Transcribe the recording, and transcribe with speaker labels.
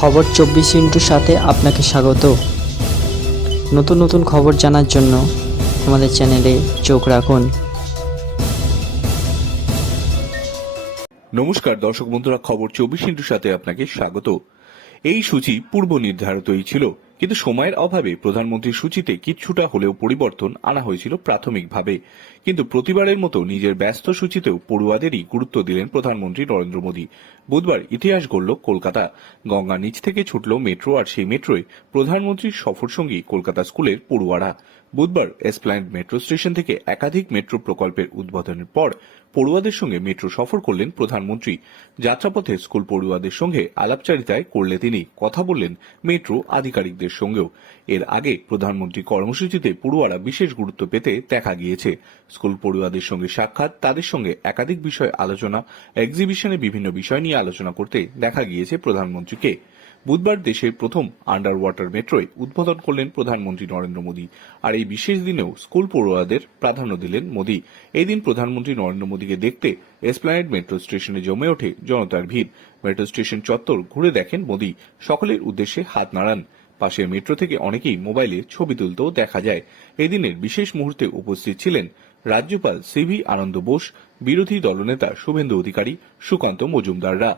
Speaker 1: খবর চব্বিশ ইন্টুর সাথে আপনাকে স্বাগত। নতুন নতুন খবর জানার জন্য আমাদের চ্যানেলে চোখ রাখুন।
Speaker 2: নমস্কার দর্শক বন্ধুরা, খবর চব্বিশ ইন্টুর সাথে আপনাকে স্বাগত। এই সূচি পূর্ব নির্ধারিতই ছিল। কিন্তু সময়ের অভাবে প্রধানমন্ত্রীর সূচিতে কিছুটা হলেও পরিবর্তন আনা হয়েছিল প্রাথমিকভাবে। কিন্তু প্রতিবারের মতো নিজের ব্যস্ত সূচিতেও পড়ুয়াদেরই গুরুত্ব দিলেন প্রধানমন্ত্রী নরেন্দ্র মোদী। বুধবার ইতিহাস গড়ল কলকাতা। গঙ্গা নিচ থেকে ছুটল মেট্রো আর সেই মেট্রোয় প্রধানমন্ত্রীর সফরসঙ্গী কলকাতা স্কুলের পড়ুয়ারা। বুধবার এসপ্ল্যান্ড মেট্রো স্টেশন থেকে একাধিক মেট্রো প্রকল্পের উদ্বোধনের পর পড়ুয়াদের সঙ্গে মেট্রো সফর করলেন প্রধানমন্ত্রী। যাত্রাপথে স্কুল পড়ুয়াদের সঙ্গে আলাপচারিতায় করলে তিনি কথা বললেন মেট্রো আধিকারিকদের সঙ্গেও। এর আগে প্রধানমন্ত্রী কর্মসূচিতে পড়ুয়ারা বিশেষ গুরুত্ব পেতে দেখা গিয়েছে। স্কুল পড়ুয়াদের সঙ্গে সাক্ষাৎ, তাদের সঙ্গে একাধিক বিষয় আলোচনা এক্সিবিশনে বিভিন্ন বিষয় নিয়ে আলোচনা করতে দেখা গিয়েছে প্রধানমন্ত্রীকে। বুধবার দেশের প্রথম আন্ডার ওয়াটার মেট্রোয় উদ্বোধন করলেন প্রধানমন্ত্রী নরেন্দ্র মোদী। আর এই বিশেষ দিনেও স্কুল পড়ুয়াদের প্রাধান্য দিলেন মোদী। এই দিন প্রধানমন্ত্রী নরেন্দ্র মোদীকে দেখতে এসপ্ল্যানেড মেট্রো স্টেশনে জমে ওঠে জনতার ভিড়। মেট্রো স্টেশন চত্বর ঘুরে দেখেন মোদী। সকলের উদ্দেশ্যে হাত নাড়ান। পাশের মেট্রো থেকে অনেকেই মোবাইলে ছবি তুলতেও দেখা যায়। এদিনের বিশেষ মুহূর্তে উপস্থিত ছিলেন রাজ্যপাল সিভি আনন্দ বোস, বিরোধী দলনেতা শুভেন্দু অধিকারী, সুকান্ত মজুমদাররা।